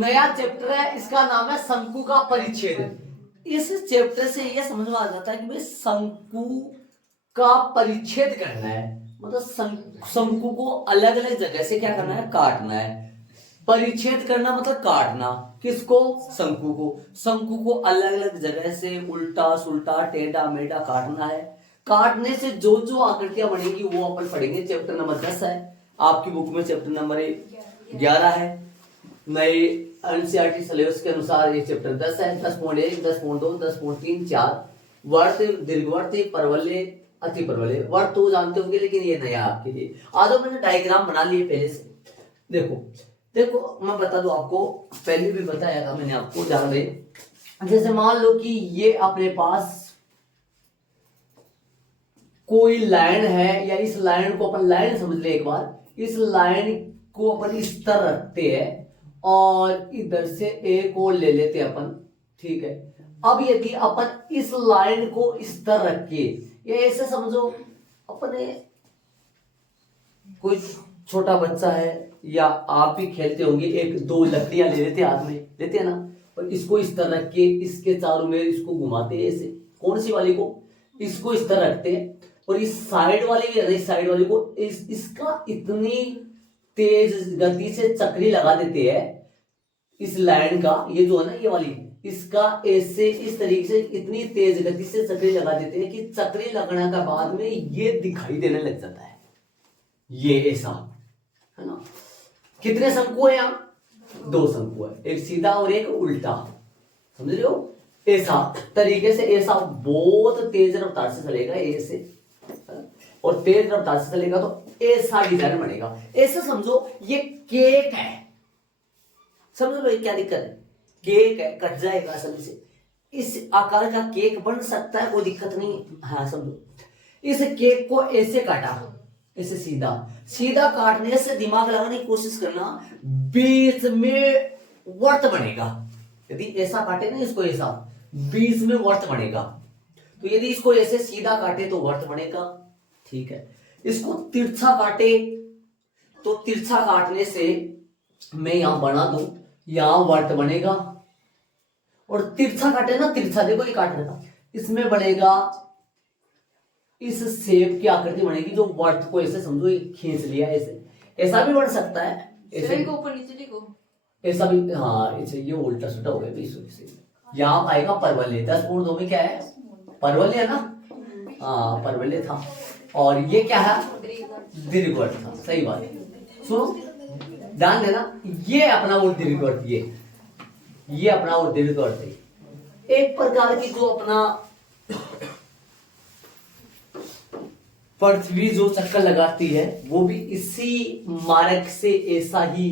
नया चैप्टर है, इसका नाम है शंकु का परिच्छेद। इस चैप्टर से यह समझ में आ जाता है कि भाई शंकु का परिच्छेद करना है, मतलब शंकु को अलग अलग जगह से क्या करना है, काटना है। परिच्छेद करना मतलब काटना, किसको, शंकु को। शंकु को अलग अलग जगह से उल्टा सुल्टा टेढ़ा मेढ़ा काटना है। काटने से जो जो आकृतियां बनेगी वो अपन पढ़ेंगे। चैप्टर नंबर 10 है आपकी बुक में, चैप्टर नंबर 11 है। नए एनसीईआरटी सिलेबस के अनुसार ये चैप्टर 10 है। 10.1, 10.2, 10.3, 4 वर्त, दीर्घवर्त, परवलय, अति परवलय। वर्त तो जानते होंगे लेकिन ये नया आपके लिए। आज मैंने डायग्राम बना लिए पहले से। देखो मैं बता दूं आपको, पहले भी बताया था मैंने आपको, ध्यान दें। जैसे मान लो कि ये अपने पास कोई लाइन है, या इस लाइन को अपन लाइन समझ ले एक बार। इस लाइन को अपन इस तरह रखते हैं और इधर से एक और ले लेते हैं अपन, ठीक है। अब यदि अपन इस लाइन को इस तरह रख के, या ऐसे समझो अपने कोई छोटा बच्चा है या आप भी खेलते होंगे, एक दो लकड़ियां ले लेते हाथ में, लेते हैं ना, और इसको इस तरह रख के इसके चारों में इसको घुमाते हैं ऐसे। कौन सी वाली को, इसको इस तरह रखते हैं और इस साइड वाली, इस साइड वाली को इसका इतनी तेज गति से चक्री लगा देते हैं। इस लाइन का ये जो है ना, ये वाली, इसका ऐसे इस तरीके से इतनी तेज गति से चक्री लगा देते हैं कि चक्री लगने के बाद में ये दिखाई देने लग जाता है। ये ऐसा है ना। कितने शंकु है यहाँ, 2 शंकु है, एक सीधा और एक उल्टा, समझ रहे हो। ऐसा तरीके से, ऐसा बहुत तेज रफ्तार से चलेगा ऐसे, और तेज रफ्तार से चलेगा तो ऐसा डिजाइन बनेगा। ऐसे समझो ये केक है, समझ लो, ये क्या दिक्कत है, केक है, कट जाएगा आसानी से। इस आकार का केक बन सकता है, कोई दिक्कत नहीं। हाँ समझो, इस केक को ऐसे काटा, ऐसे सीधा सीधा काटने से दिमाग लगाने की कोशिश करना, बीच में वर्त बनेगा। यदि ऐसा काटे ना इसको, ऐसा बीच में वर्त बनेगा। तो यदि इसको ऐसे सीधा काटे तो वर्त बनेगा, ठीक है। इसको तिरछा काटे तो तिरछा काटने से मैं यहां बना दूं, यहां वर्त बनेगा। और तिरछा काटे ना, तिरछा देखो ये काट रहा था, इसमें बनेगा, इस शेप की आकृति बनेगी जो वर्त को ऐसे समझो खींच लिया ऐसे। ऐसा भी बन सकता है, ऐसे ऊपर नीचे देखो, ऐसा भी। हाँ ये उल्टा सुल्टा हो गया बीच से। यहाँ आएगा परवलय। 10.2 में क्या है, परवलय है ना। हाँ परवलय था। और ये क्या है, दीर्घवर्त था, सही बात है। सुनो ध्यान देना, ये अपना वो दीर्घवर्त, ये अपना वो दीर्घवर्त है। एक प्रकार की जो अपना पृथ्वी जो चक्कर लगाती है, वो भी इसी मार्ग से ऐसा ही,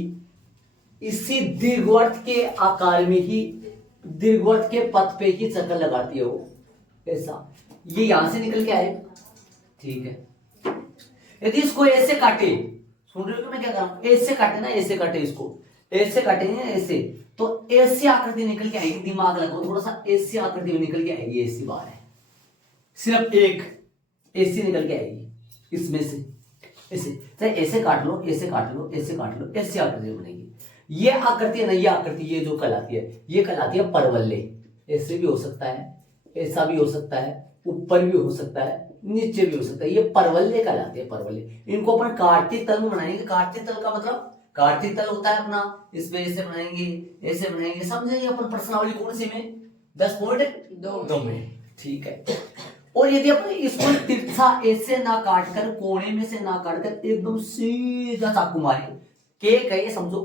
इसी दीर्घवर्त के आकार में ही, दीर्घवर्त के पथ पे ही चक्कर लगाती है वो, ऐसा। ये यहां से निकल के आए, ठीक है। यदि इसको ऐसे काटे, सुन रहे हो कि मैं क्या कर रहा हूं, ऐसे काटे ना, ऐसे काटे, इसको ऐसे काटेंगे ऐसे, तो ऐसी आकृति निकल के आएगी। दिमाग लगाओ थोड़ा सा, ऐसी आकृति में निकल के आएगी, ऐसी बार है, सिर्फ एक ऐसी निकल के आएगी इसमें से, ऐसे। चाहे ऐसे काट लो, ऐसे काट लो, ऐसे काट लो, ऐसी आकृति बनेगी। ये आकृति है ना, ये आकृति, ये जो कहलाती है, ये कहलाती है परवलय। ऐसे भी हो सकता है, ऐसा भी हो सकता है, ऊपर भी हो सकता है, नीचे भी हो सकता है, ये परवलय कहलाती है, परवलय। इनको अपन कार्तिक तल में बनाएंगे। कार्तिक तल का मतलब, कार्तिक तल होता है अपना, इसमें ऐसे बनाएंगे, ऐसे बनाएंगे, समझे। अपन प्रश्नावली कौन सी में, 10.2 में, ठीक है। और यदि अपन इसको तिरछा ऐसे ना काटकर, कोने में से ना काटकर एकदम सीधा चाकू मारे, केक है ये समझो,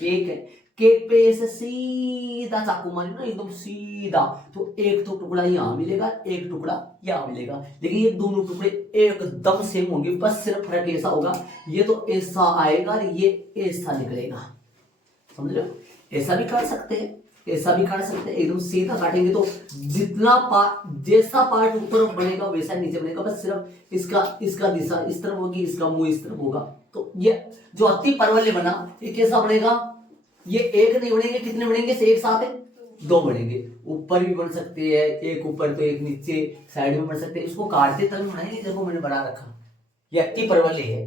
केक है, केक पे ऐसे सीधा चाकू मारे ना, एकदम सीधा, तो एक तो टुकड़ा यहां मिलेगा, एक टुकड़ा यहां मिलेगा, लेकिन ये दोनों टुकड़े एकदम सेम होंगे, बस सिर्फ फर्क ऐसा होगा, ये तो ऐसा आएगा और ये ऐसा निकलेगा, समझ रहे हो। ऐसा भी काट सकते हैं, ऐसा भी काट सकते हैं। एकदम सीधा काटेंगे तो जितना जैसा पार्ट ऊपर बनेगा वैसा नीचे बनेगा, बस सिर्फ इसका दिशा इस तरफ होगी, इसका मुंह इस तरफ होगा। तो ये जो अति परवलय बना, ये कैसा बनेगा, ये एक नहीं बनेंगे, कितने बनेंगे, एक साथ है 2 बनेंगे। ऊपर भी बन सकते हैं, एक ऊपर तो एक नीचे, साइड में बन सकते हैं। इसको काटते तल में बनाएंगे, देखो मैंने बना रखा, ये अति परवलय है,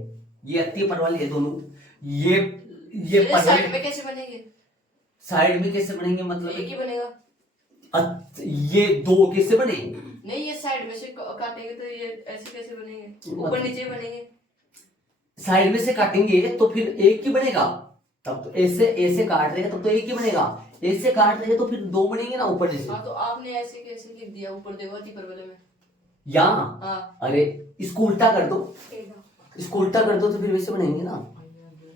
ये अति परवलय है दोनों। ये परवलय में कैसे बनेंगे, साइड में कैसे बनेंगे मतलब एक ही बनेगा। ये दो कैसे बनेंगे? नहीं, ये साइड में से काटेंगे तो ये ऐसे कैसे बनेंगे? ऊपर नीचे बनेंगे। साइड में से काटेंगे तो फिर एक ही बनेगा। तब तो ऐसे ऐसे काट रहे हैं तब तो एक ही बनेगा, ऐसे काट रहे हैं तो फिर दो बनेंगे ना ऊपर नीचे। हाँ, तो आपने ऐसे कैसे लिख दिया ऊपर देखो ऊपर वाले में? यहाँ हाँ। अरे इसको उल्टा कर दो, इसको उल्टा कर दो तो फिर वैसे बनेंगे ना।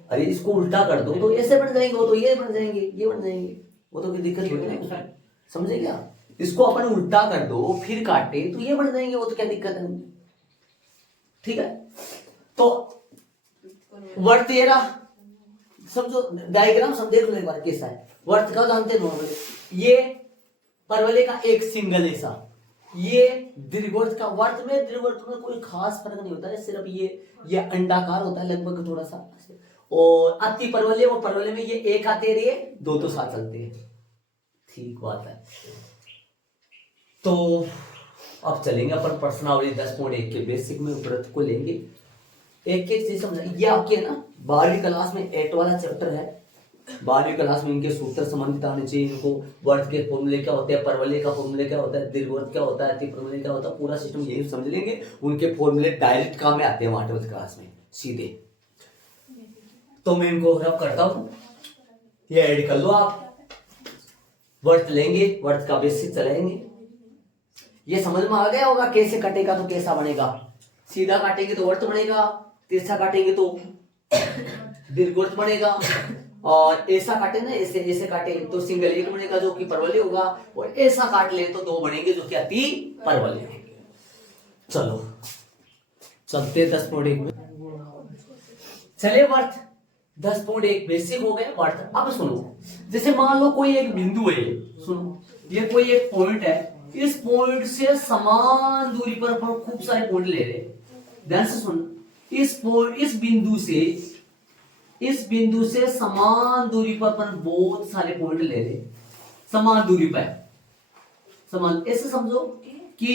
अरे इसको उल्टा कर दो तो ऐसे बन जाएंगे, वो तो ये बन जाएंगे, ये बन जाएंगे, वो तो कोई दिक्कत नहीं है ना, समझे क्या? इसको अपन उल्टा कर दो फिर काटे तो ये बन जाएंगे, वो तो क्या दिक्कत है? ठीक है, तो वर्त ये रहा, समझो डायग्राम सब देख लो एक बार कैसा है। वर्त का जानते नॉर्मल, ये परवलय का एक सिंगल ऐसा, ये दीर्घवृत्त का। वर्त में दीर्घवृत्त में कोई खास फर्क नहीं होता है, सिर्फ ये अंडाकार होता है लगभग थोड़ा सा। और अति परवलय, वो परवलय में ये एक आते रहिए दो तो साथ चलते हैं, ठीक बात है। तो अब चलेंगे अपन प्रश्नावली 10.1 के बेसिक में व्रत को लेंगे, एक एक चीज समझ। ये आपके है ना 12वीं क्लास में 8 वाला चैप्टर है, 12वीं क्लास में इनके सूत्र संबंधित आने चाहिए। इनको वर्त के फॉर्मूले क्या होते हैं, परवलय का फॉर्मूले क्या होता है, दीर्घवृत्त क्या होता है, अति परवलय क्या होता है, पूरा सिस्टम यही समझ लेंगे। उनके फॉर्मूले डायरेक्ट काम में आते हैं वहां 12वीं क्लास में सीधे। तो मैं इनको रब करता हूं, ये ऐड कर लो आप। वर्त लेंगे, वर्त का बेसिक चलाएंगे। ये समझ में आ गया होगा कैसे कटेगा तो कैसा बनेगा। सीधा काटेंगे तो वर्त बनेगा, तिरछा काटेंगे तो दीर्घवृत्त बनेगा, और ऐसा काटे ना, ऐसे ऐसे काटे तो सिंगल एक बनेगा जो कि परवलय होगा, और ऐसा काट ले तो दो बनेंगे जो कि अति परवलय होंगे। चलो चलते 10.1 में। चले वर्त 10.1 बेसिक हो गए वर्त। अब सुनो, जैसे मान लो कोई एक बिंदु है, सुनो ये कोई एक पॉइंट है, इस पॉइंट से समान दूरी पर अपन खूब सारे पॉइंट ले रहे, ध्यान से सुन। इस बिंदु से समान दूरी पर अपन बहुत सारे पॉइंट ले रहे, समान दूरी पर, समान। ऐसे समझो कि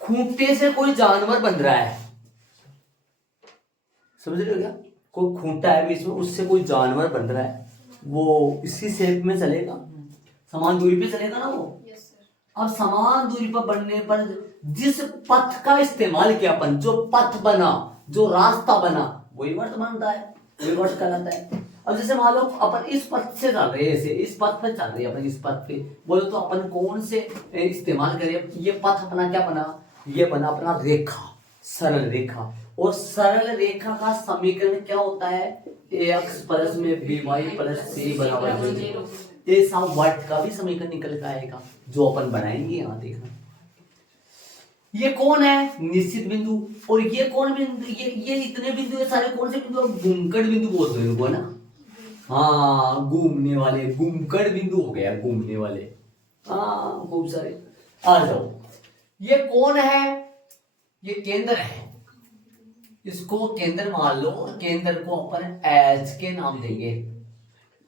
खूंटे से कोई जानवर बन रहा है, समझ रहे हो क्या? कोई खूंटा है बीच में, उससे कोई जानवर बन रहा है, वो इसी शेप में चलेगा, समान दूरी पे चलेगा ना वो। अब समान दूरी पर बनने पर जिस पथ का इस्तेमाल किया अपन, जो पथ बना, जो रास्ता बना, वही वर्त बनता है, वही वर्त कहलाता है। अब जैसे मान लो अपन इस पथ से चल रहे हैं, ऐसे इस पथ पे चल रहे हैं अपन, इस पथ पे बोलो तो अपन कौन से इस्तेमाल करें? ये पथ अपना क्या बना? ये बना अपना रेखा, सरल रेखा। और सरल रेखा का समीकरण क्या होता है? ax प्लस में by प्लस c बराबर 0। ऐसा वर्त का भी समीकरण निकल कर आएगा जो अपन बनाएंगे। यहाँ देखना, ये कौन है? निश्चित बिंदु। और ये कौन बिंदु? ये इतने बिंदु है सारे, कौन से बिंदु? घूमकड़ बिंदु बोलते हैं इनको, है ना? हाँ, घूमने वाले, घूमकड़ बिंदु हो गया, घूमने वाले। हाँ, खूब सारे। आ जाओ, ये कौन है? ये केंद्र है, इसको केंद्र मान लो। केंद्र को अपन एच के नाम देंगे,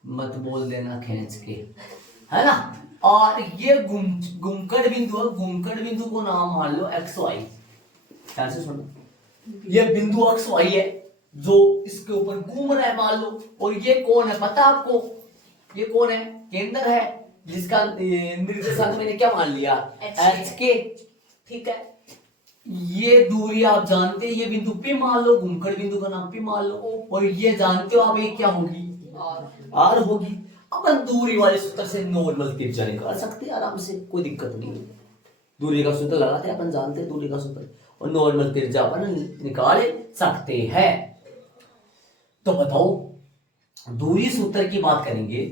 मत बोल देना खींच के, है ना? और ये घूमकड़ बिंदु है, घूमकड़ बिंदु को नाम मान लो एक्स वाई। ध्यान से सुनो, ये बिंदु एक्स वाई है जो इसके ऊपर घूम रहा है मान लो। और ये कौन है पता आपको? ये कौन है? केंद्र है, जिसका निर्देशांक मैंने क्या मान लिया? एच के, ठीक है। ये दूरी आप जानते हैं, ये बिंदु पी मान लो, घूमकड़ बिंदु का नाम पी मान लो। और ये जानते हो आप, ये क्या होगी? आर होगी। अपन दूरी वाले सूत्र से नॉर्मल त्रिज्या निकाल सकते हैं आराम से, कोई दिक्कत नहीं है। दूरी का सूत्र लगाते हैं अपन, जानते हैं दूरी का सूत्र, और नॉर्मल त्रिज्या अपन निकाल सकते हैं। तो बताओ, दूरी सूत्र की बात करेंगे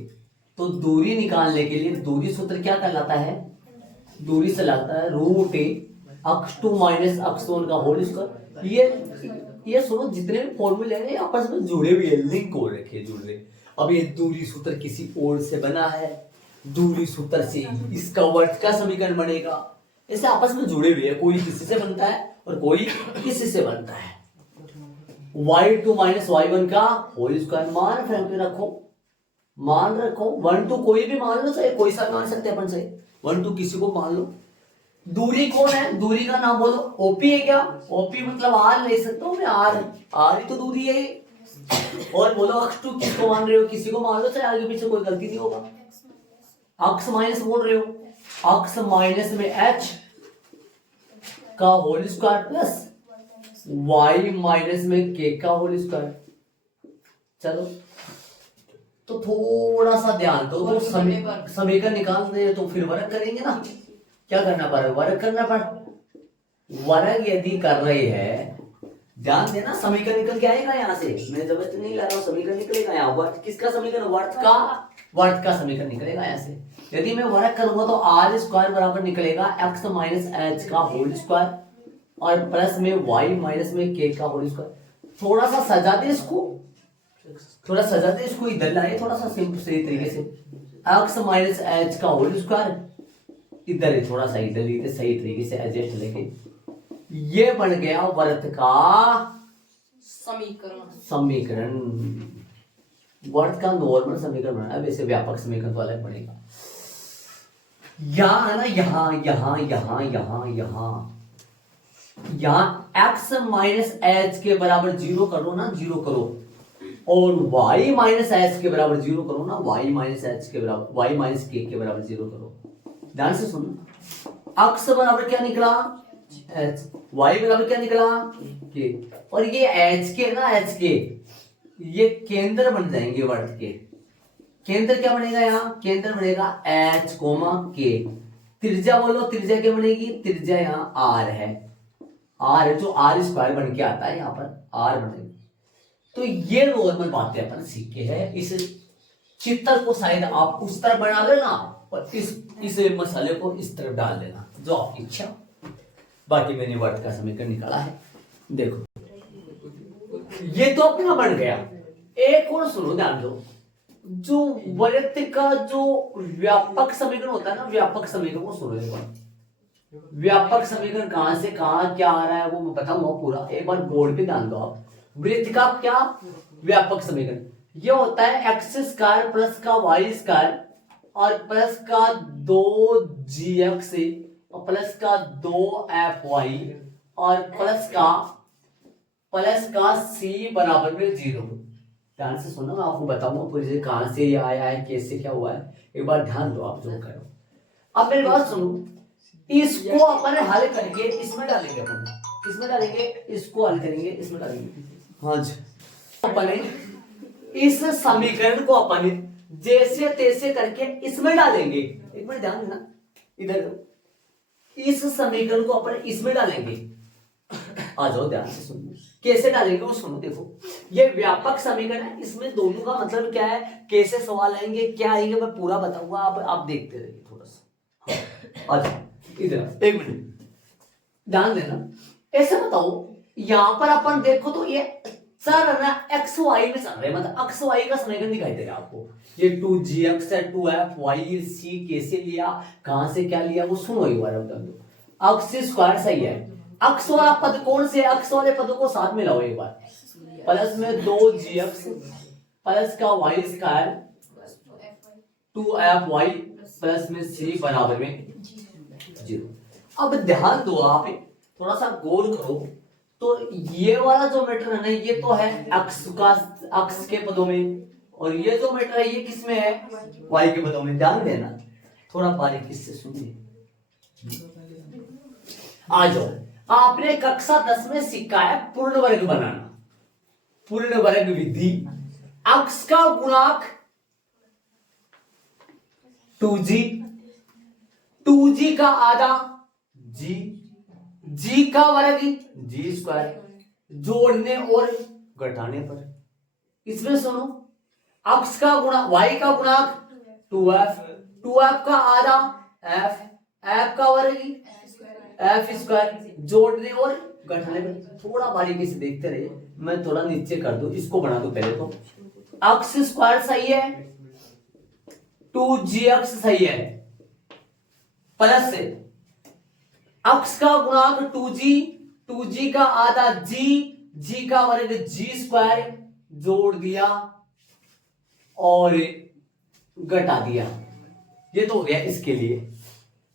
तो दूरी निकालने के लिए दूरी सूत्र क्या कहलाता है? दूरी से लगता है √a x2 माइनस x1 का होल स्क्वायर। ये सुनो, जितने भी फॉर्मूले हैं आपस में जुड़े हुए हैं, लिंक हो रखे, जुड़ रहे। अब ये दूरी सूत्र किसी और से बना है, दूरी सूत्र से इसका वर्त का समीकरण बनेगा। ऐसे आपस में जुड़े हुए हैं, कोई किसी से बनता है और कोई किसी से बनता है। y2 माइनस y1 का होल स्क्वायर मान फ्रेम पे रखो, मान रखो। 1 2 कोई भी मान लो, चाहे कोई सा मान सकते हैं अपन से, 1 2 किसी को मान लो। दूरी कौन है? दूरी का नाम बोलो। ओपी है क्या? ओपी मतलब आर ले सकता हूं मैं, आर ही तो दूरी है। और बोलो x2 किसको मान रहे हो, किसी को मान लो, चाहे आगे पीछे कोई गलती नहीं होगा। x माइनस बोल रहे हो, x माइनस में h का whole square plus y minus में k का होल स्क्वायर। चलो तो थोड़ा सा ध्यान दो, तो समीकरण निकाल दे तो फिर वर्ग करेंगे ना। क्या करना पड़ेगा, वर्ग करना पड़ेगा। वर्ग यदि कर रहे हैं, ध्यान देना, समीकरण निकल के आएगा यहाँ से, मैं जबरदस्ती नहीं ला रहा हूँ, समीकरण निकलेगा यहाँ। वर्ग किसका समीकरण, वर्ग का समीकरण निकलेगा यहाँ से। यदि मैं वर्ग करूंगा तो आर स्क्वायर बराबर निकलेगा x माइनस एच का होल स्क्वायर और प्लस में y माइनस में k का होल स्क्वायर। थोड़ा सा सजा दे इसको, थोड़ा सजा दे इसको, इधर लाए थोड़ा सा सही तरीके से। x माइनस एच का होल स्क्वायर इधर है, थोड़ा सा इधर लेके सही तरीके से एडजस्ट लेके, ये बन गया वर्ग का समीकरण। वर्ग का नॉर्मल समीकरण बना है, वैसे व्यापक समीकरण तो अलग बनेगा। यहाँ है ना, यहाँ x माइनस एच के बराबर 0 करो ना, 0 करो, और y माइनस एच के बराबर 0 करो ना, y माइनस एच के बराबर, y माइनस k के बराबर 0 करो। ध्यान से सुनो, x बराबर क्या निकला h, y बराबर क्या निकला k, और ये h के ना, h के ये केंद्र बन जाएंगे वर्ग के। केंद्र क्या बनेगा, यहाँ केंद्र बनेगा h कोमा k। त्रिज्या बोलो, त्रिज्या क्या बनेगी, त्रिज्या यहाँ r है, r है जो r स्क्वायर बन के आता है, यहाँ पर r बनेगा। तो ये नॉर्मल बातें अपन सीखे हैं। इस चित्र को शायद आप उस तरफ बना लेना और इस मसाले को इस तरफ डाल देना, जो आपकी इच्छा। बाकी मैंने वर्ग का समीकरण निकाला है, देखो ये तो अपना बन गया। एक और सुनो, ध्यान दो, जो वर्ग का जो व्यापक समीकरण होता है ना, व्यापक समीकरण को सुनो एक बार। व्यापक समीकरण कहां से कहां क्या आ रहा है वो मैं बताऊंगा पूरा, एक बार बोर्ड पे ध्यान दो आप। वृत्त का क्या व्यापक समीकरण, ये होता है एक्स स्क्वायर प्लस का वाई स्क्वायर और प्लस का 2gx और प्लस का 2fy और प्लस का c बराबर में 0। ध्यान से सुनो, मैं आपको बताऊंगा पूरी कहां से ये आया है, कैसे क्या हुआ है, एक बार ध्यान दो आप जो करो। अब मेरी बात सुनो, इसको अपन हल करके इसमें डालेंगे, अपन इसमें डालेंगे, इसको हल करेंगे इसमें डालेंगे। हाँ जी, अपने इस समीकरण को अपन जैसे तैसे करके इसमें डालेंगे। एक मिनट ध्यान देना, इधर इस समीकरण को अपन इसमें डालेंगे। आ जाओ, ध्यान से सुनो, कैसे डालेंगे वो सुनो। देखो ये व्यापक समीकरण है, इसमें दोनों का मतलब क्या है, कैसे सवाल आएंगे, क्या आएंगे, मैं पूरा बताऊंगा, आप देखते रहिए थोड़ा सा। आ जाओ इधर, एक मिनट ध्यान देना। ऐसे बताओ, यहां पर अपन देखो तो ये चल रहा है एक्स वाई में चल रहा है, मतलब एक्स वाई का समीकरण दिखाई दे रहा है आपको। ये 2gx है, 2fy c कैसे लिया, कहां से क्या लिया वो सुनो एक बार। एक्स स्क्वायर सही है, एक्स वाला पद कौन से, एक्स वाले पदों को साथ में लाओ एक बार। प्लस में 2gx प्लस का वाई स्क्वायर 2fy प्लस में c बराबर में 0। अब ध्यान दो आप, थोड़ा सा गौर करो, तो ये वाला जो मैटर है ना, ये तो है एक्स के पदों में, और ये जो मैटर है ये किस में है, वाई के पदों में। ध्यान देना, थोड़ा बारीकी से सुनिए। आ जाओ, आपने कक्षा 10 में सीखा है पूर्ण वर्ग बनाना, पूर्ण वर्ग विधि। एक्स का गुणांक 2g, 2g का आधा g, g का वर्ग g स्क्वायर, जोड़ने और घटाने पर। इसमें सुनो, x का गुणा y का गुणांक 2f, 2f का आधा f, f का वर्ग f स्क्वायर, जोड़ने और घटाने पर। थोड़ा बारीकी से देखते रहिए, मैं थोड़ा नीचे कर दूं, इसको बना दूं पहले तो। x स्क्वायर सही है, 2gx सही है, प्लस से x का गुणांक 2g, 2g का आधा g, g का वर्ग g स्क्वायर, जोड़ दिया और घटा दिया। ये तो हो गया इसके लिए।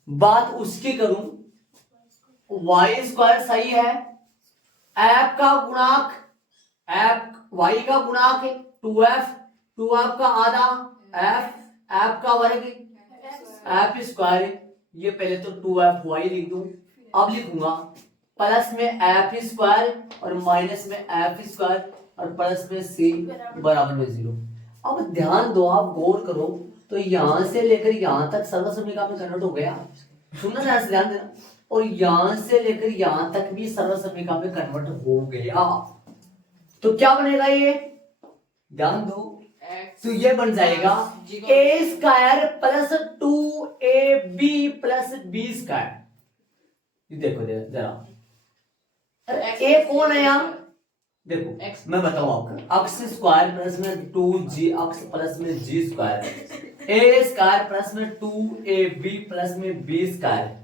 बात उसकी करूं, y स्क्वायर सही है, f का गुणांक f y का गुणांक 2f, 2f का आधा f, f का वर्ग f स्क्वायर। ये पहले तो 2f y लिख दूं, अब लिखूंगा प्लस में f स्क्वायर और माइनस में f स्क्वायर और प्लस में c बराबर में 0। अब ध्यान दो, आप गौर करो, तो यहां से लेकर यहां तक सर्वसमीका में कन्वर्ट हो गया। सुनना ध्यान से, ध्यान देना। और यहां से लेकर यहां तक भी सर्वसमीका में कन्वर्ट हो गया। तो क्या बनेगा ये, ध्यान दो, तो ये बन जाएगा a square plus 2ab plus b square. देखो जरा, ए कौन है यहाँ, देखो मैं बताऊं आपको, अक्स स्क्वायर प्लस में 2g अक्स प्लस में g स्क्वायर, ए स्क्वायर प्लस में 2ab प्लस में b स्क्वायर।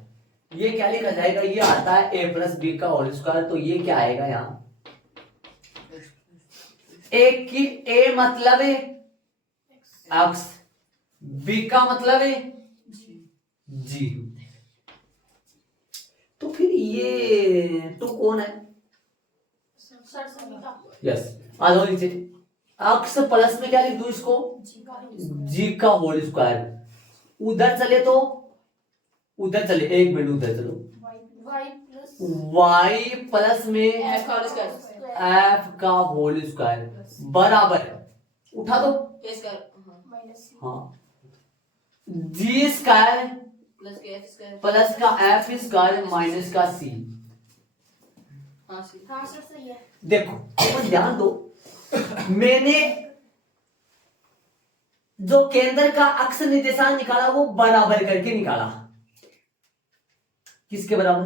ये क्या लिखा जाएगा, ये आता है a प्लस बी का होल स्क्वायर। तो ये क्या आएगा यहाँ, एक की a मतलब है अक्स, b का मतलब है g। तो फिर ये तो कौन है, यस आ जाओ नीचे। अक्स प्लस में क्या लिख दूं इसको, g का होल स्क्वायर। उधर चले तो उधर चले, एक मिनट उधर चलो, y प्लस में f का होल स्क्वायर बराबर, उठा दो हाँ, g स्क्वायर प्लस का f स्क्वायर माइनस का c। देखो अब ध्यान दो, मैंने जो केंद्र का अक्ष निर्देशांक निकाला वो बराबर करके निकाला। किसके बराबर,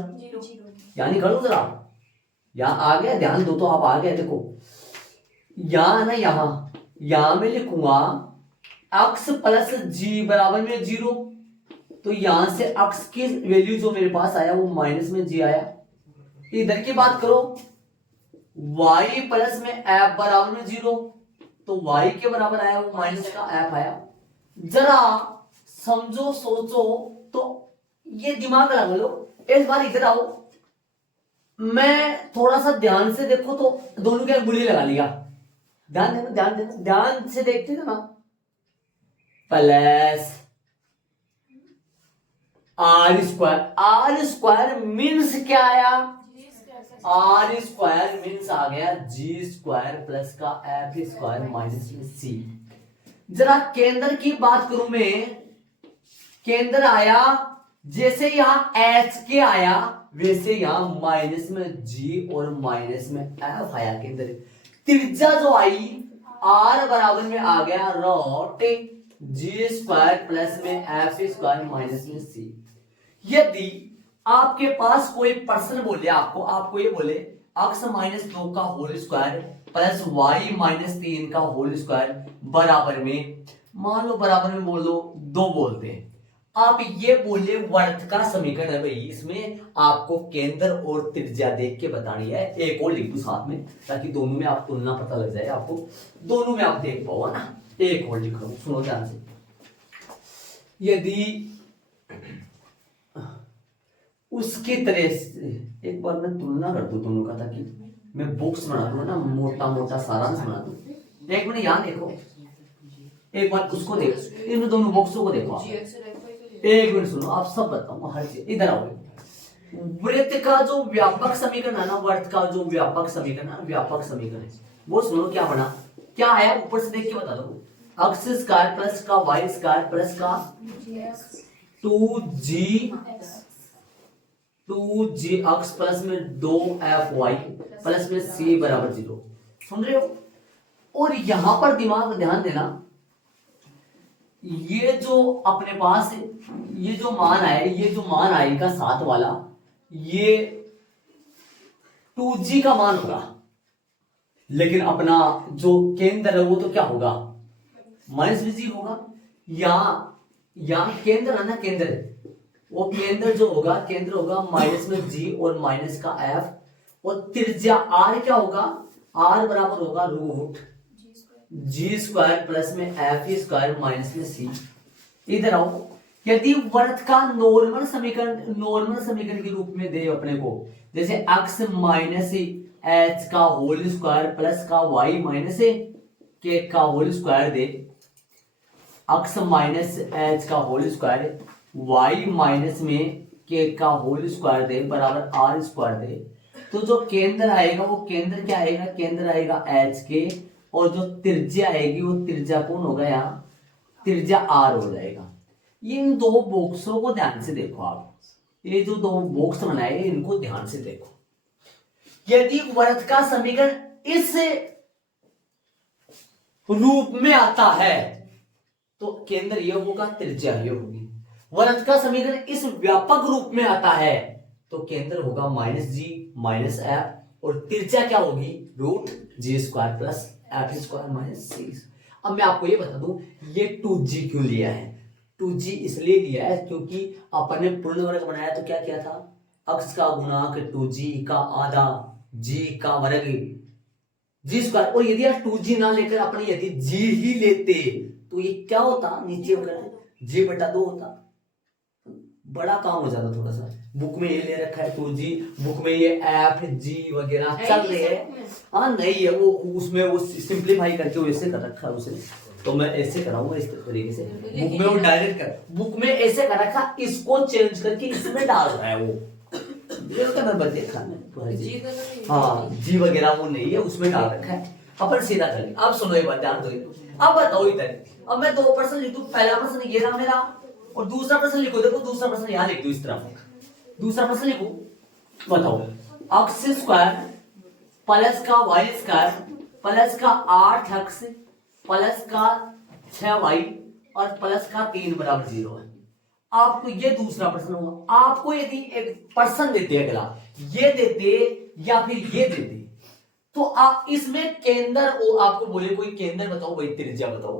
यहां निकालो जरा, यहां आ गया, ध्यान दो तो आप आ गए। देखो यहां ना, यहां मैं लिखूंगा अक्स प्लस जी बराबर में 0। तो यहां से अक्स की वैल्यू जो मेरे पास आया वो माइनस में जी आया। इधर की बात करो, y प्लस में f बराबर में 0, तो y के बराबर आया वो माइनस का f आया। जरा समझो सोचो, तो ये दिमाग लगा लो, इस बार इधर आओ, मैं थोड़ा सा ध्यान से देखो तो दोनों के गुली लगा लिया। ध्यान देना, ध्यान देना, ध्यान से देखते थे ना। प्लस आर स्क्वायर मीन्स क्या आया, आर स्क्वायर मीन्स आ गया जी स्क्वायर प्लस का एफ स्क्वायर माइनस में सी। जरा केंद्र की बात करूं मैं, केंद्र आया जैसे यहां एच के आया वैसे यहां माइनस में जी और माइनस में एफ आया केंद्र। त्रिज्या जो आई आर बराबर में आ गया रूट जी स्क्वायर प्लस में एफ स्क्वायर माइनस में सी। यदि आपके पास कोई पर्सन बोले आपको ये बोले x माइनस 2 का whole square plus y minus 3 का होल स्क्वायर बराबर में, मान लो बराबर में बोल दो 2 बोलते हैं, आप ये बोले वर्त का समीकरण है भाई, इसमें आपको केंद्र और त्रिज्या देख के बतानी है। एक और लिख दो साथ में ताकि दोनों में आप तुलना पता लग जाए, आपको दोनों में आप देख पाओ ना। एक और लिख रहा हूं, सुनो ध्यान से। यदि उसकी तरह से एक बार मैं तुलना कर दूं दोनों का, ताकि मैं बॉक्स बना दूं ना, मोटा मोटा सारांश बना दूं। एक मिनट यहां देखो, एक बार उसको देखो, इन दोनों बॉक्सों को देखो। एक मिनट सुनो, आप सब बताऊंगा हर चीज। इधर आओ, वृत्त का जो व्यापक समीकरण है ना, वर्त का जो व्यापक समीकरण है, व्यापक समीकरण वो सुनो क्या बना, क्या आया ऊपर से देख के बता दो। एक्स स्क्वायर प्लस का वाई स्क्वायर प्लस का 2g एक्स प्लस में 2fy प्लस में c बराबर 0। सुन रहे हो? और यहां पर दिमाग ध्यान देना, ये जो अपने पास ये जो मान आए, ये जो मान आएगा साथ वाला, ये 2g का मान होगा, लेकिन अपना जो केंद्र है वो तो क्या होगा, माइनस में जी होगा। यहां केंद्र है ना, केंद्र, वो केंद्र जो होगा, केंद्र होगा माइनस में जी और माइनस का एफ, और त्रिज्या आर क्या होगा, आर बराबर होगा रूट जी स्क्वायर प्लस में एफ स्क्वायर माइनस में सी। इधर आओ, यदि वर्त का नॉर्मल समीकरण के रूप में दे अपने को, जैसे एक्स माइनस एच का होल स्क्वायर प्लस का वाई माइनस के का होल स्क्वायर दे, अक्स माइनस एच का होल स्क्वायर वाई माइनस में के का होल स्क्वायर दे बराबर आर स्क्वायर दे, तो जो केंद्र आएगा वो केंद्र क्या आएगा, केंद्र आएगा एच के, और जो त्रिज्या आएगी वो त्रिज्या कौन होगा, यहाँ त्रिज्या आर हो जाएगा। इन दो बॉक्सों को ध्यान से देखो आप, ये जो दो बॉक्स बनाए इनको ध्यान से देखो। यदि वर्ग का समीकरण इस रूप में आता है तो केंद्र ये होगा, त्रिज्या ये होगी। वर्ग का समीकरण इस व्यापक रूप में आता है तो केंद्र होगा माइनस जी माइनस एफ, और त्रिज्या क्या होगी, root g square plus f square minus c. अब मैं आपको ये बता दूं ये 2g क्यों लिया है। 2g इसलिए लिया है क्योंकि अपन ने पूर्ण वर्ग बनाया तो क्या किया था, अक्स का गुणांक 2g का आधा g का वर्ग जी स्क्वायर, और यदि आप 2g ना लेकर अपने यदि g ही लेते तो ये क्या होता, नीचे g बटा 2 होता, बड़ा काम हो जाता थोड़ा सा। बुक में ये ले रखा है 2g, बुक में ये एफ जी वगैरह चल रहे हैं, हाँ नहीं है वो, उसमें वो सिंप्लीफाई करके वैसे कर रखा है उसने, तो मैं ऐसे कराऊंगा इस तरीके से। बुक में वो डायरेक्ट कर, बुक में ऐसे कर रखा, इसको चेंज करके इसमें डाल रहा है वो, मैं देखा हाँ जी वगैरह वो नहीं है, उसमें डाल रखा है, अपन सीधा करेंगे। अब सुनो ये बात ध्यान दो, अब बताओ इधर, अब मैं 2 प्रश्न लिख दूं, पहला प्रश्न ये रहा मेरा, और दूसरा प्रश्न लिखो, देखो दूसरा प्रश्न यहां लिख दो इस तरफ, दूसरा प्रश्न लिखो, बताओ अक्स स्क्वायर प्लस का वाई स्क्वायर प्लस का 8 अक्स प्लस का 6 वाई और प्लस का 3 बराबर 0 है। आपको ये दूसरा प्रश्न होगा। आपको यदि एक प्रश्न देते अगला ये देते या फिर ये देते तो आप इसमें केंद्र, वो आपको बोले कोई केंद्र बताओ, वही त्रिज्या बताओ,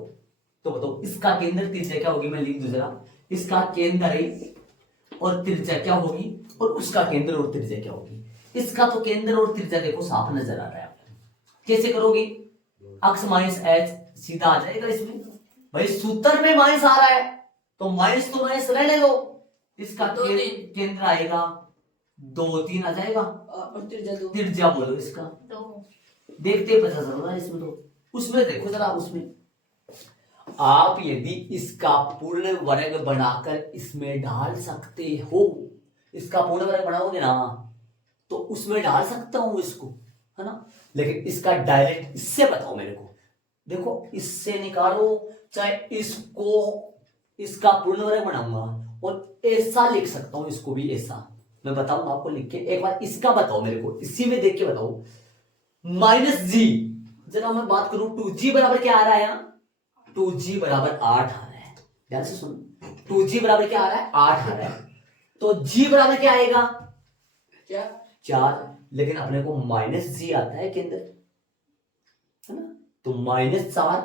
तो बताओ इसका केंद्र त्रिज्या क्या होगी, मैं लिख दूं जरा, इसका केंद्र है और त्रिज्या क्या होगी, और उसका केंद्र और त्रिज्या क्या होगी। इसका तो केंद्र और त्रिज्या देखो साफ नजर आ रहा है आपको, कैसे करोगे, अक्स माइनस एच सीधा आ जाएगा इसमें, भाई सूत्र में माइनस आ रहा है तो माइनस तो माइनस रहने दो, इसका केंद्र आएगा 2 3 आ जाएगा, और त्रिज्या बोलो इसका, देखते पता चल रहा है इसमें, तो उसमें देखो जरा, उसमें आप यदि इसका पूर्ण वर्ग बनाकर इसमें डाल सकते हो, इसका पूर्ण वर्ग बनाओगे ना तो उसमें डाल सकता हूं इसको, है ना, लेकिन इसका डायरेक्ट इससे बताओ मेरे को, देखो इससे निकालो, चाहे इसको इसका पूर्ण वर्ग बनाऊंगा और ऐसा लिख सकता हूं, इसको भी ऐसा मैं बताऊंगा आपको लिख के, एक बार इसका बताओ मेरे को, इसी में देख के बताओ, माइनस जी, जरा मैं बात करूं 2g बराबर क्या आ रहा है यहाँ, 2g बराबर 8 आ रहा है, ध्यान से सुनो, 2g बराबर क्या आ रहा है, 8 आ रहा है, तो g बराबर क्या आएगा, 4, लेकिन अपने को माइनस जी आता है केंद्र, है ना, तो -4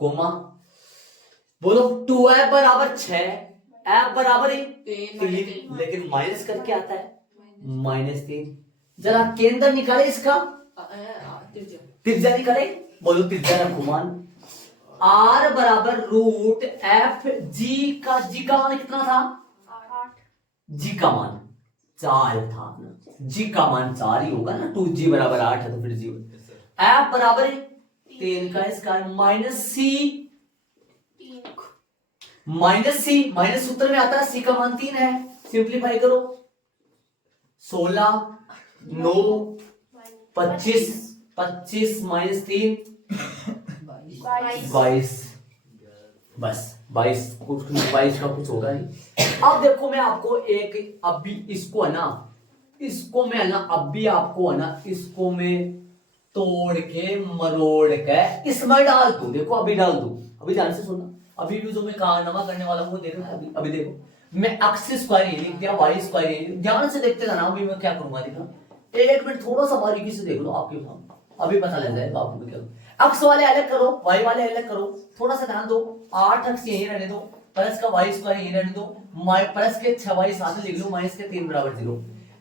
कोमा, बोलो 2f बराबर 6 f बराबर 3, लेकिन माइनस करके आता है -3। जरा केंद्र निकाले इसका, त्रिज्या निकाले, बोलो त्रिज्या रखो मान, r बराबर रूट एफ जी का मान कितना था, 8, जी का मान 4 था ना, जी का मान 4 ही होगा ना, 2g बराबर 8 है तो फिर जी, f बराबर 3 का स्क्वायर माइनस सी माइनस सूत्र में आता है, सी का मान 3 है, सिंप्लीफाई करो, 16 9 25 माइनस 3 22, बस 22 का कुछ होगा नहीं। अब देखो मैं आपको एक, अब भी इसको है ना, इसको मैं है ना, अब भी आपको है ना, इसको मैं तोड़ के मरोड़ के इसमें डाल दूं, देखो अभी डाल दूं, अभी ध्यान से सुनना, अभी भी जो मैं कारनामा करने वाला हूँ देखना, अभी देखो मैं अक्स स्क्वायर ये लिख दिया, वाई स्क्वायर ये, ध्यान से देखते जाना, अभी मैं क्या करूंगा देखना, एक मिनट थोड़ा सा बारीकी से देख लो आपके सामने, अभी पता लग जाएगा आपको क्या, अक्स वाले अलग करो, वाई वाले अलग करो, थोड़ा सा ध्यान दो, 8 अक्स यही रहने दो, प्लस का वाई स्क्वायर यही रहने दो, प्लस के 6 वाई साथ में लिख लो, माइनस के 3 बराबर 0।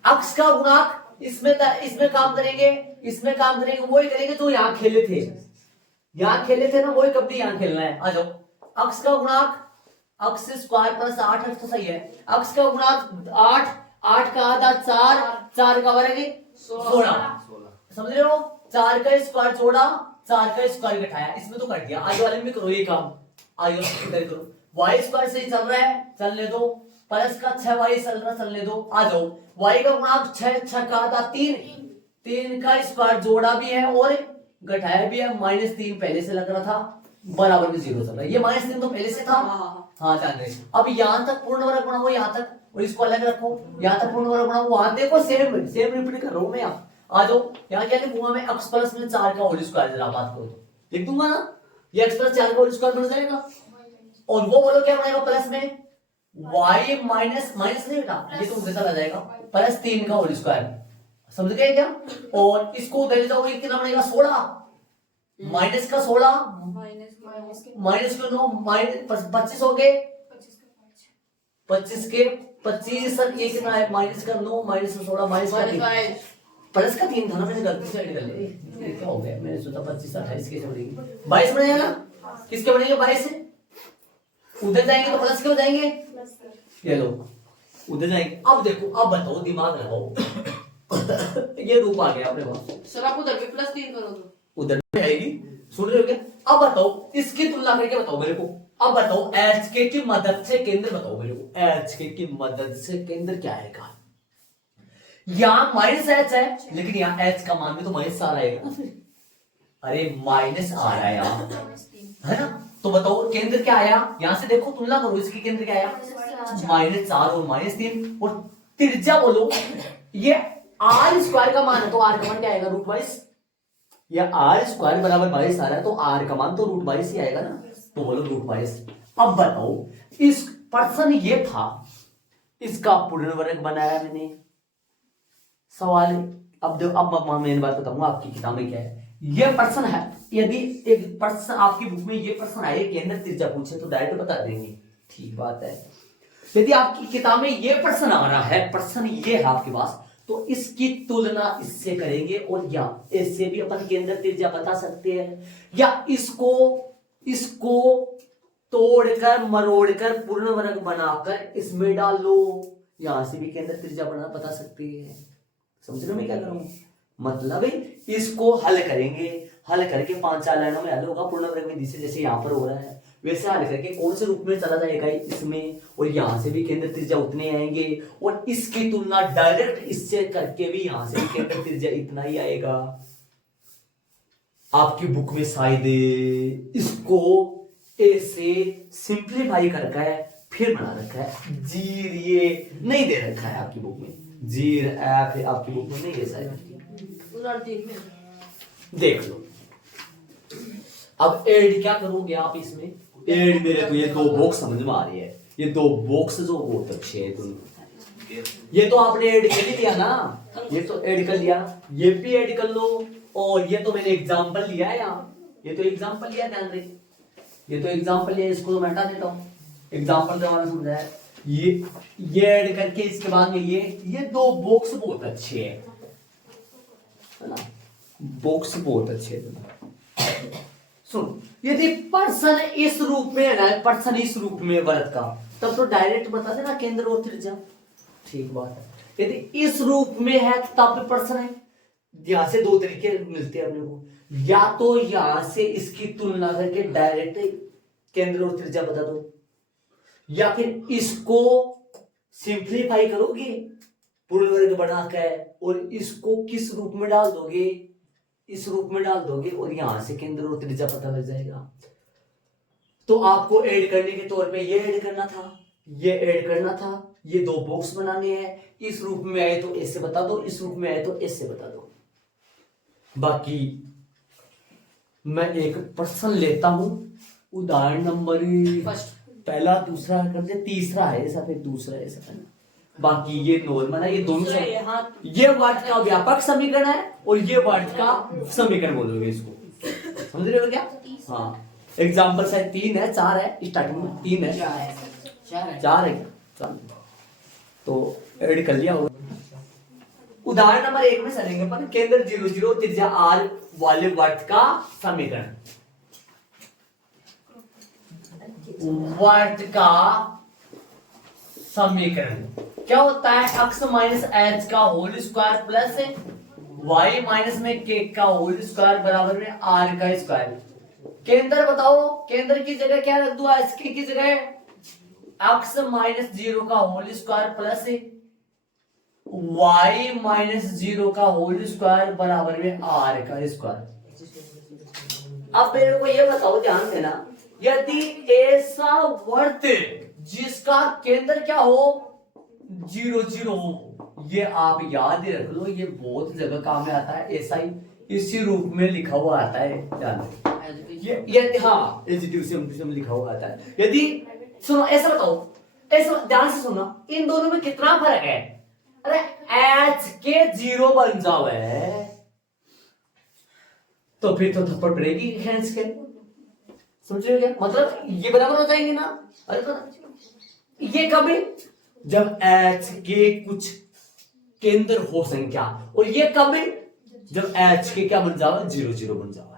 अक्स का गुणांक इसमें काम करेंगे, इसमें काम करेंगे, वही करेंगे जो यहाँ खेले थे, यहाँ खेले थे ना, वही कभी यहाँ खेलना है, आ जाओ। अक्स का गुणांक अक्स स्क्वायर प्लस 8 अक्स तो सही है, अक्स का गुणांक 8 8 का आधा 4, 4 का वर्ग 16, समझ रहे हो? 4 का स्क्वायर जोड़ा, 4 का स्क्वायर घटाया, इसमें तो कट गया। आगे वाले में करो ये काम, आगे इधर करो। y स्क्वायर से चल रहा है, चलने दो, प्लस का 6y चल रहा, चलने दो। आ जाओ, y का गुणांक 6, 6 का आधा 3, 3 का स्क्वायर जोड़ा भी है और घटाया भी है, -3 पहले से लग रहा था, बराबर में 0 चल रहा है। ये -3 तो पहले से था, हाँ जान रहे। अब यहां तक पूर्ण वर्ग बनाओ, यहां तक, और इसको अलग रखो, यहां तक पूर्ण वर्ग बनाओ, वहां देखो सेम रिपीट कर रहा हूं मैं। यहाँ आ जाओ, यहाँ क्या लिखूंगा मैं, x प्लस में 4 का होल स्क्वायर, जरा बात करो लिख दूंगा ना, ये x प्लस 4 का होल स्क्वायर बन जाएगा। और वो बोलो क्या बनेगा प्लस में, y माइनस माइनस नहीं बेटा, ये तो उधर चला जाएगा, प्लस 3 का होल स्क्वायर, समझ गए क्या? और इसको उधर ले जाओगे कितना बनेगा, 16, माइनस का 16, माइनस का 9, माइनस 25 हो गए, 25 के 25 सर ये कितना है, माइनस का 9, माइनस का 16, माइनस का 3, प्लस का 3 था ना, मैंने गलती से ऐड कर लिया, क्या हो गया, मैंने सोचा 25 28 कैसे बनेगी, 22 बनेगा ना, किसके बनेंगे 22 से, उधर जाएंगे तो प्लस के हो जाएंगे, ये लो उधर जाएंगे। अब देखो, अब बताओ, दिमाग लगाओ ये रूप आ गया अपने पास सर, आप उधर भी +3 करो तो उधर भी आएगी, सुन रहे हो क्या? अब बताओ, इसकी तुलना करके बताओ मेरे को, अब बताओ HK की मदद से केंद्र बताओ मेरे को, HK की मदद से केंद्र क्या आएगा? यहां -h है, लेकिन यहाँ h का मान भी तो माइनस आ रहेगा ना फिर, अरे माइनस आ रहा है यहाँ, है ना? तो बताओ केंद्र क्या आया, यहां से देखो तुलना करो, इसकी केंद्र क्या आया, -4 और -3, और त्रिज्या बोलो, ये r स्क्वायर का मान है, तो r का मान क्या आएगा, √22, या r स्क्वायर बराबर 22 आ रहा है, तो r का मान तो √22 ही आएगा ना, तो बोलो √22। अब बताओ, इस पर्सन ये था, इसका पूर्ण वर्ग बनाया मैंने, सवाल है, अब देखो, अब मेन बात बताऊंगा आपकी किताब में क्या है। ये पर्सन है, यदि एक पर्सन आपकी बुक में ये पर्सन आए, केंद्र त्रिज्या पूछे तो डायरेक्ट बता देंगे, ठीक बात है। यदि आपकी किताब में ये पर्सन आ रहा है, पर्सन ये है आपके पास, तो इसकी तुलना इससे करेंगे, और या इससे भी अपन केंद्र त्रिज्या बता सकते हैं, या इसको तोड़कर मरोड़कर पूर्ण वर्ग बनाकर इसमें डाल लो, यहां से भी केंद्र त्रिज्या बता सकते हैं। समझ रहे हो मैं क्या कर रहा हूं? मतलब इसको हल करेंगे, हल करके 5-4 लाइनों में हल होगा पूर्ण वर्ग विधि से, जैसे यहाँ पर हो रहा है, वैसे हल करके कौन से रूप में चला जाएगा इसमें, और यहां से भी केंद्र त्रिज्या उतने आएंगे, और इसकी तुलना डायरेक्ट इससे करके भी यहां से भी केंद्र त्रिज्या इतना ही आएगा। आपकी बुक में शायद इसको ऐसे सिंप्लीफाई करके है, फिर बना रखा है, जीर ये नहीं दे रखा है आपकी बुक में, जीर एफ आपकी बुक में नहीं है शायद, देख लो। अब एड क्या करोगे आप इसमें, एड मेरे को ये 2 बॉक्स समझ में आ रही है, ये 2 बॉक्स जो बहुत अच्छे हैं, तुम ये तो आपने ऐड कर ही लिया ना, ये तो ऐड कर लिया, ये भी ऐड कर लो, और ये तो मैंने एग्जांपल लिया है यहाँ, ये तो एग्जांपल लिया, ध्यान रखिए, ये तो एग्जांपल लिया, इसको तो मैं हटा देता हूँ, एग्जांपल द्वारा समझाया। ये ऐड करके इसके बाद में ये 2 बॉक्स बहुत अच्छे हैं, है ना, बॉक्स बहुत अच्छे हैं। सुन, यदि पर्सन इस रूप में है ना, पर्सन इस रूप में वर्ग का, तब तो डायरेक्ट बता देना केंद्र और त्रिज्या, ठीक बात है। यदि इस रूप में है तब भी पर्सन है, यहां से 2 तरीके मिलते हैं अपने को, या तो यहां से इसकी तुलना करके डायरेक्ट केंद्र और त्रिज्या बता दो, या फिर इसको सिंप्लीफाई करोगे पूर्ण वर्ग बनाकर, और इसको किस रूप में डाल दोगे, इस रूप में डाल दोगे, और यहां से केंद्र और त्रिज्या पता लग जाएगा। तो आपको ऐड करने के तौर पे ये ऐड करना था, ये ऐड करना था, ये 2 बॉक्स बनाने हैं, इस रूप में आए तो ऐसे बता दो, इस रूप में आए तो ऐसे बता दो। बाकी मैं एक प्रश्न लेता हूं, उदाहरण नंबर पहला दूसरा करते, तीसरा है ऐसा, फिर दूसरा ऐसा है, बाकी ये नॉर्मल है, ये दोनों ये वर्ड का व्यापक समीकरण है, और ये वर्ड का समीकरण बोलोगे इसको, समझ रहे हो क्या? हाँ, एग्जाम्पल शायद 3 है 4 है, स्टार्टिंग में 3 है 4 है क्या, तो ऐड कर लिया होगा। उदाहरण नंबर 1 में चलेंगे अपन, केंद्र 0 0 त्रिज्या r वाले वर्ग का समीकरण, वर्ग का समीकरण क्या होता है, x माइनस एच का whole square plus y minus में k का होल स्क्वायर बराबर में r का स्क्वायर। केंद्र बताओ, केंद्र की जगह क्या रख दूं, इसकी की जगह x माइनस 0 का whole square plus y minus 0 का होल स्क्वायर बराबर में r का स्क्वायर। अब मेरे को ये बताओ, ध्यान देना, यदि ऐसा वर्त जिसका केंद्र क्या हो 0 0 हो, ये आप याद ही रख लो, ये बहुत जगह काम में आता है, ऐसा ही इसी रूप में लिखा हुआ आता है, ध्यान ये हाँ एजुकेशन में लिखा हुआ आता है। यदि सुनो ऐसा बताओ, ऐसा ध्यान से सुनो, इन दोनों में कितना फर्क है, अरे एच के 0 बन जावे तो फिर तो थप्पड़ पड़ेगी खींच के, समझ रहे हो क्या मतलब, ये बराबर हो जाएंगे ना। अरे तो ये कब है, जब एच के कुछ केंद्र हो संख्या, और ये कब है, जब एच के क्या बन जावा 0 0 बन जावा।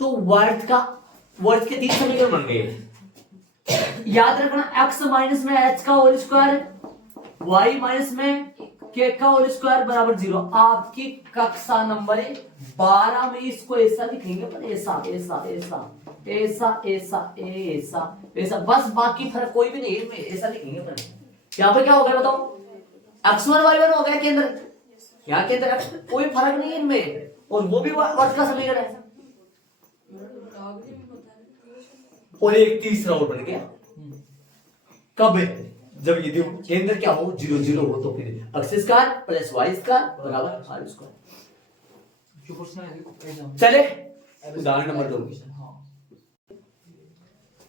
तो वर्त के 3 समीकरण बन गए। याद रखना, x माइनस में h का होल स्क्वायर, y माइनस में k का होल स्क्वायर बराबर 0। आपकी कक्षा नंबर 12 में इसको ऐसा लिखेंगे, पर ऐसा ऐसा ऐसा ऐसा ऐसा ऐसा ऐसा, बस बाकी फर्क कोई भी नहीं है इसमें, ऐसा लिखेंगे। पर यहाँ पर क्या हो गया बताओ, x1 y1 हो गया केंद्र, यहाँ केंद्र x, कोई फर्क नहीं है इनमें, और वो भी वर्त का समीकरण है। और एक तीसरा और बन गया, कब है, जब ये केंद्र क्या हो 0 0 हो, तो फिर x square plus y square बराबर r स्क्वायर। चले उदाहरण नंबर 2,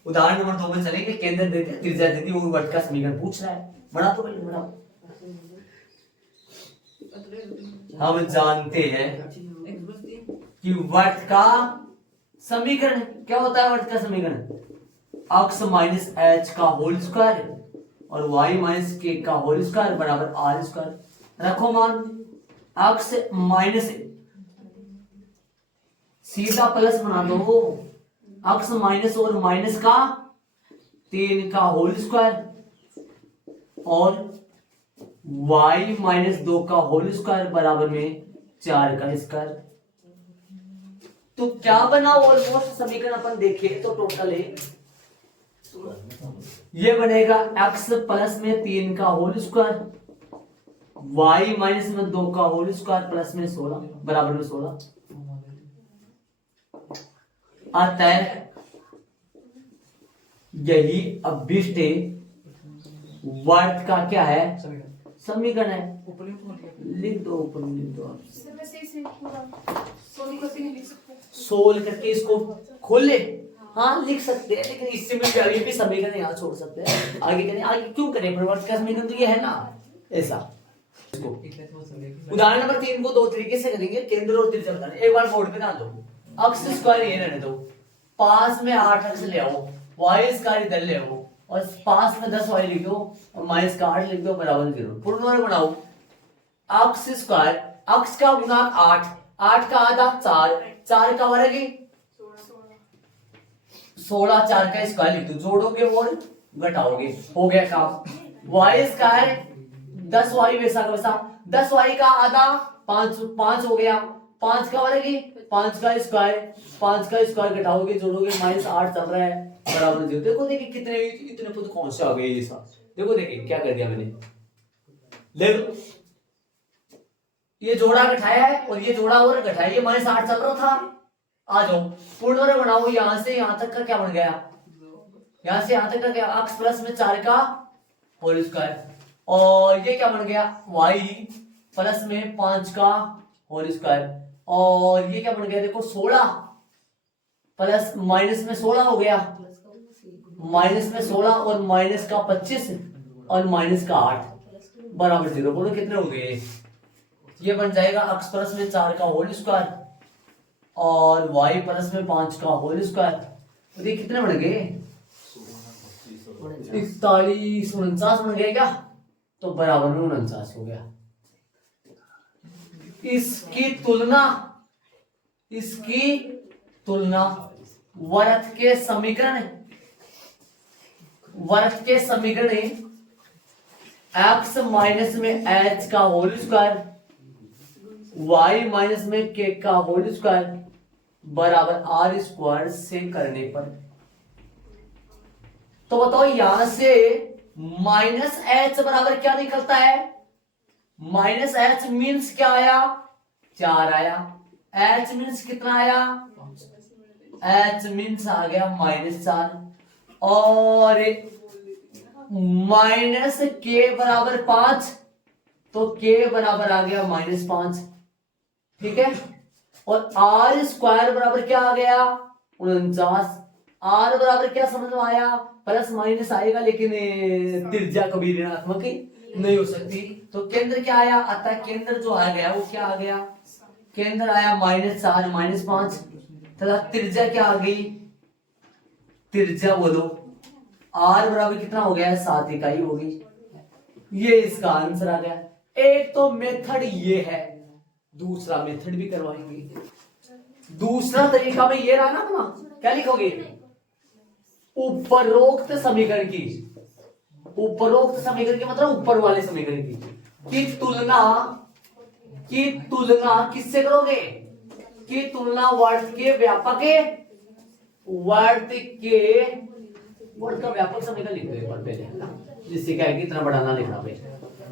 उदाहरण नंबर 2 में चलेंगे। केंद्र दे दिया, त्रिज्या दे दी, और वर्त का समीकरण पूछ रहा है, बना तो पहले बना। हम जानते हैं कि वर्त का समीकरण क्या होता है, वर्त का समीकरण x माइनस एच का होल स्क्वायर और y माइनस के का होल स्क्वायर बराबर r स्क्वायर। रखो मान, x माइनस सीधा प्लस बना दो, x माइनस और माइनस का 3 का होल स्क्वायर और y माइनस 2 का होल स्क्वायर बराबर में 4 का स्क्वायर। तो क्या बना, ऑलमोस्ट समीकरण अपन देखे तो टोटल है, ये बनेगा x प्लस में 3 का होल स्क्वायर, y माइनस में 2 का होल स्क्वायर प्लस में 16 बराबर में 16। अतः यही अभिष्ट वर्त का क्या है, समीकरण है। लिख दो, ऊपर लिख दो आप, सोल्व करके इसको खोल ले। हाँ लिख सकते हैं, लेकिन इससे में अभी भी समीकरण यहाँ छोड़ सकते हैं, आगे करें, आगे क्यों करें, वर्त का समीकरण तो ये है ना ऐसा। उदाहरण नंबर 3 को 2 तरीके से करेंगे, केंद्र और त्रिज्या बताने। एक बार बोर्ड पे डाल दो, x स्क्वायर ये रहने दो, पास में 8x ले आओ, y स्क्वायर इधर ले आओ, और पास में 10y लिख दो और माइनस का 8 लिख दो बराबर 0। पूर्ण वर्ग बनाओ, x स्क्वायर, x का गुणांक 8, 8 का आधा 4, 4 का वर्ग 16, 4 का स्क्वायर लिख दो, जोड़ोगे और घटाओगे, हो गया काम। y स्क्वायर 10y वैसा का वैसा, 10y का आधा 5 हो गया, 5 का वर्ग 5 का स्क्वायर, 5 का स्क्वायर घटाओगे जोड़ोगे, माइनस 8 चल रहा है बराबर 0। देखो देखिए कितने इतने पद कौन से आ गए ये सब, देखो देखिए क्या कर दिया मैंने, देखो ये जोड़ा घटाया है और ये जोड़ा और घटाया, ये माइनस 8 चल रहा था। आ जाओ पूर्ण वर्ग बनाओ, यहां से यहां तक का क्या बन गया, यहां से यहां तक का क्या, x प्लस में 4 का होल स्क्वायर, और ये क्या बन गया y प्लस में 5 का होल स्क्वायर, और ये क्या बन गया देखो 16 प्लस माइनस में 16 हो गया, माइनस में 16 और माइनस का 25 और माइनस का 8 बराबर 0। बोलो कितने हो गए, ये बन जाएगा x प्लस में 4 का होल स्क्वायर और y प्लस में 5 का होल स्क्वायर। तो ये कितने बन गए 41 49 बन गए क्या, तो बराबर में 49 हो गया। इसकी तुलना वर्त के समीकरण x माइनस में h का होल स्क्वायर y माइनस में k का होल स्क्वायर बराबर r स्क्वायर से करने पर, तो बताओ यहां से माइनस h बराबर क्या निकलता है? माइनस h मीन्स क्या आया? 4 आया। h मीन्स कितना आया? h मीन्स आ गया -4 और माइनस के बराबर 5, तो के बराबर आ गया -5। ठीक है, और आर स्क्वायर बराबर क्या आ गया? 49। आर बराबर क्या समझ में आया? प्लस माइनस आएगा लेकिन त्रिज्या कभी ऋणात्मक नहीं हो सकती, तो केंद्र क्या आया? अतः केंद्र जो आ गया वो क्या आ गया? केंद्र आया -4 -5 तथा त्रिज्या क्या आ गई? त्रिज्या बोलो आर बराबर कितना हो गया? 7 इकाई होगी। ये इसका आंसर आ गया। एक तो मेथड ये है, दूसरा मेथड भी करवाएंगे। दूसरा तरीका में ये रहा ना अपना, क्या लिखोगे? उपरोक्त समीकरण की, उपरोक्त समीकरण की मतलब ऊपर वाले समीकरण की तुलना किससे करोगे? की तुलना वर्त के व्यापक वर्त का व्यापक समीकरण लिख दो एक बार पहले, है ना, जिससे क्या है कि इतना बड़ा ना लिखना पड़े।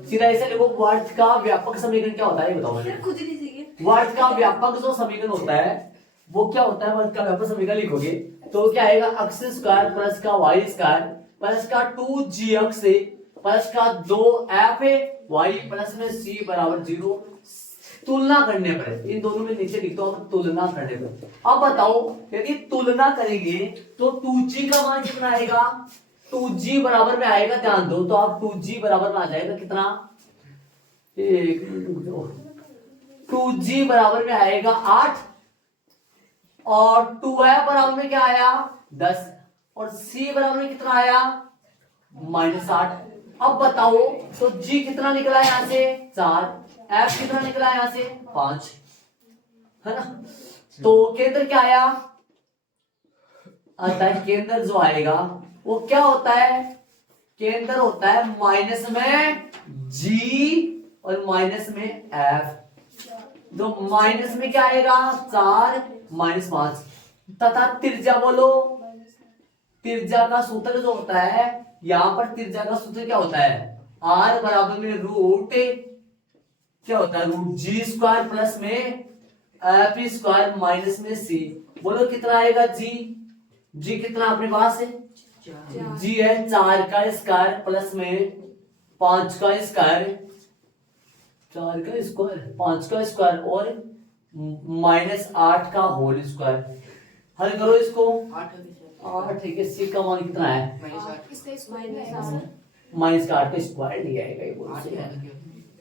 सीधा ऐसे लिखो, वर्त का व्यापक समीकरण क्या होता है ये बताओ मुझे। खुद ही लीजिए। वर्त का व्यापक जो समीकरण होता है वो क्या होता है? वर्त का व्यापक समीकरण लिखोगे तो क्या आएगा? x स्क्वायर प्लस का y स्क्वायर प्लस का 2gx प्लस का 2f y प्लस में c बराबर 0। तुलना करने पर इन दोनों में नीचे लिख दो, तुलना करने पर। अब बताओ यदि तुलना करेंगे तो 2g का मान कितना आएगा? 2g बराबर में आएगा, ध्यान दो, तो आप 2g बराबर में आ जाएगा कितना? 2g बराबर में आएगा 8 और 2f बराबर में क्या आया? 10 और c बराबर में कितना आया? -8। अब बताओ तो g कितना निकला यहां से? 4। f कितना निकला यहां से? 5, है ना। तो केंद्र क्या आया? अतः केंद्र जो आएगा वो क्या होता है? केंद्र होता है माइनस में g और माइनस में f। तो माइनस में क्या आएगा? 4 -5 तथा त्रिज्या बोलो। त्रिज्या का सूत्र जो होता है, यहां पर त्रिज्या का सूत्र क्या होता है? r बराबर में रूट क्या होता है? रूट जी स्क्वायर प्लस में एफ स्क्वायर माइनस में c। बोलो कितना आएगा? जी कितना अपने पास है? जी है 4 का स्क्वायर प्लस में 5 का स्क्वायर, 4 का स्क्वायर 5 का स्क्वायर और -8 का होल स्क्वायर। हल करो इसको। 8 ठीक है, सी का मान कितना है? माइनस का 8 का स्क्वायर नहीं आएगा, ये बोल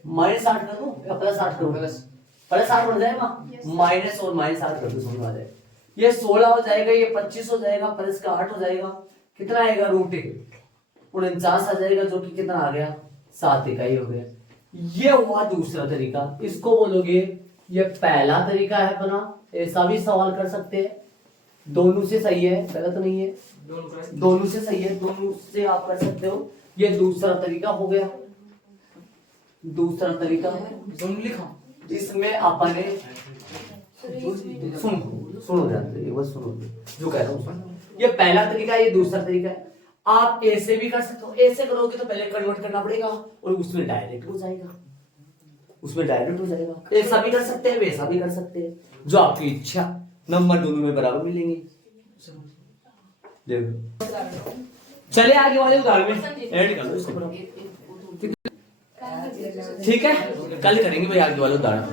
-8 कर दो या +8 करो? +8 बन जाएगा, माइनस और -8 कर दो, समझ आ जाएगा। ये 16 हो जाएगा, ये 25 हो जाएगा, प्लस का 8 हो जाएगा, कितना आएगा? रूट 49 आ जाएगा, जो कि कितना आ गया? 7 इकाई हो गया। ये हुआ दूसरा तरीका, इसको बोलोगे ये पहला तरीका है अपना। ऐसा भी सवाल कर सकते हैं, दोनों से सही है, गलत नहीं है, दोनों से सही है, दोनों से आप कर सकते हो। ये दूसरा तरीका हो गया। दूसरा तरीका दोनों लिखा, इसमें अपने सुनो जानते, एक बार सुनो जो कह रहा हूँ। ये पहला तरीका है, ये दूसरा तरीका है। आप ऐसे भी कर सकते हो, ऐसे करोगे तो पहले कन्वर्ट करना पड़ेगा और उसमें डायरेक्ट हो जाएगा, उसमें डायरेक्ट हो जाएगा। ऐसा भी कर सकते हैं, वैसा भी कर सकते हैं, जो आपकी इच्छा। नंबर दोनों में बराबर मिलेंगे। देखो चले आगे वाले उदाहरण में ऐड कर दो इसको, ठीक है, कल करेंगे भाई आगे वाले उदाहरण।